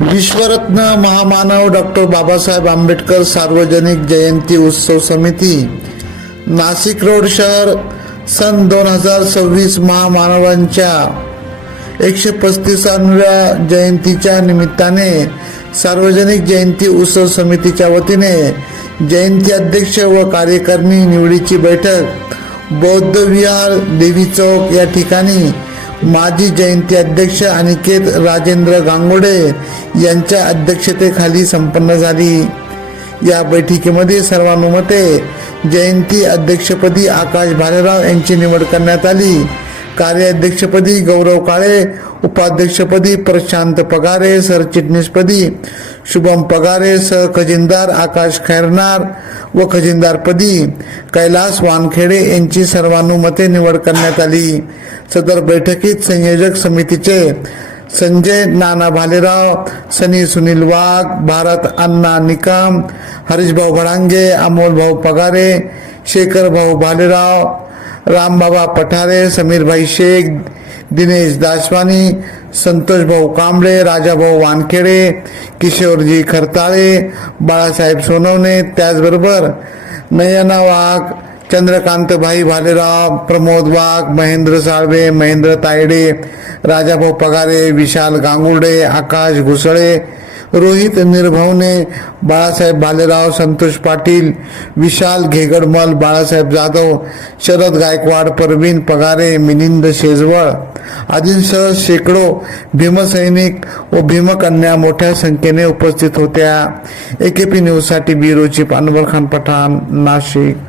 विश्वरत्न महामानव डॉक्टर बाबासाहेब आंबेडकर सार्वजनिक जयंती उत्सव समिती नाशिक रोड शहर सन 2026 महामानवांच्या 135व्या जयंतीच्या निमित्ताने सार्वजनिक जयंती उत्सव समितीच्या वतीने जयंती अध्यक्ष व कार्यकारिणी निवडीची बैठक बौद्ध विहार देवी चौक या ठिकाणी माजी जयंती अध्यक्ष अनिकेत राजेंद्र गांगोडे यांच्या अध्यक्षतेखाली संपन्न झाली। या बैठकीमध्ये सर्वानुमते जयंती अध्यक्षपदी आकाश भालेराव यांची निवड करण्यात आली। कार्याध्यक्षपदी गौरव काळे, उपाध्यक्षपदी प्रशांत पगारे, सरचिटणीसपदी शुभम पगारे, सहखजिनदार आकाश खैरनार व खजिनदारपदी कैलास वानखेडे यांची सर्वानुमते निवड करण्यात आली। सदर बैठकीत संयोजक समितीचे संजय नाना भालेराव, सनी सुनील वाघ, भारत अण्णा निकम, हरीश भाऊ भडांगे, अमोल भाऊ पगारे, शेखर भाऊ भालेराव, रामबाबा पठारे, समीर भाई शेख, दिनेश दासवानी, संतोष भाऊ कांबळे, राजाभाऊ वानखेडे, किशोरजी खरताळे, बाळासाहेब सोनवणे, त्याचबरोबर नयना वाघ, चंद्रकांत भाई भालेराव, प्रमोद वाघ, महेंद्र साळवे, महेंद्र तायडे, राजाभाऊ पगारे, विशाल गांगुर्डे, आकाश घुसळे, रोहित निर्भवने, बाळासाहेब भालेराव, संतोष पाटील, विशाल घेगडमल, बाळासाहेब जाधव, शरद गायकवाड, परवीन पगारे, मिलिंद शेजवळ आदींसह शेकडो भीमसैनिक व भीमकन्या मोठ्या संख्येने उपस्थित होत्या। AKP न्यूज साठी ब्युरो चीफ अनवर खान पठाण, नाशिक।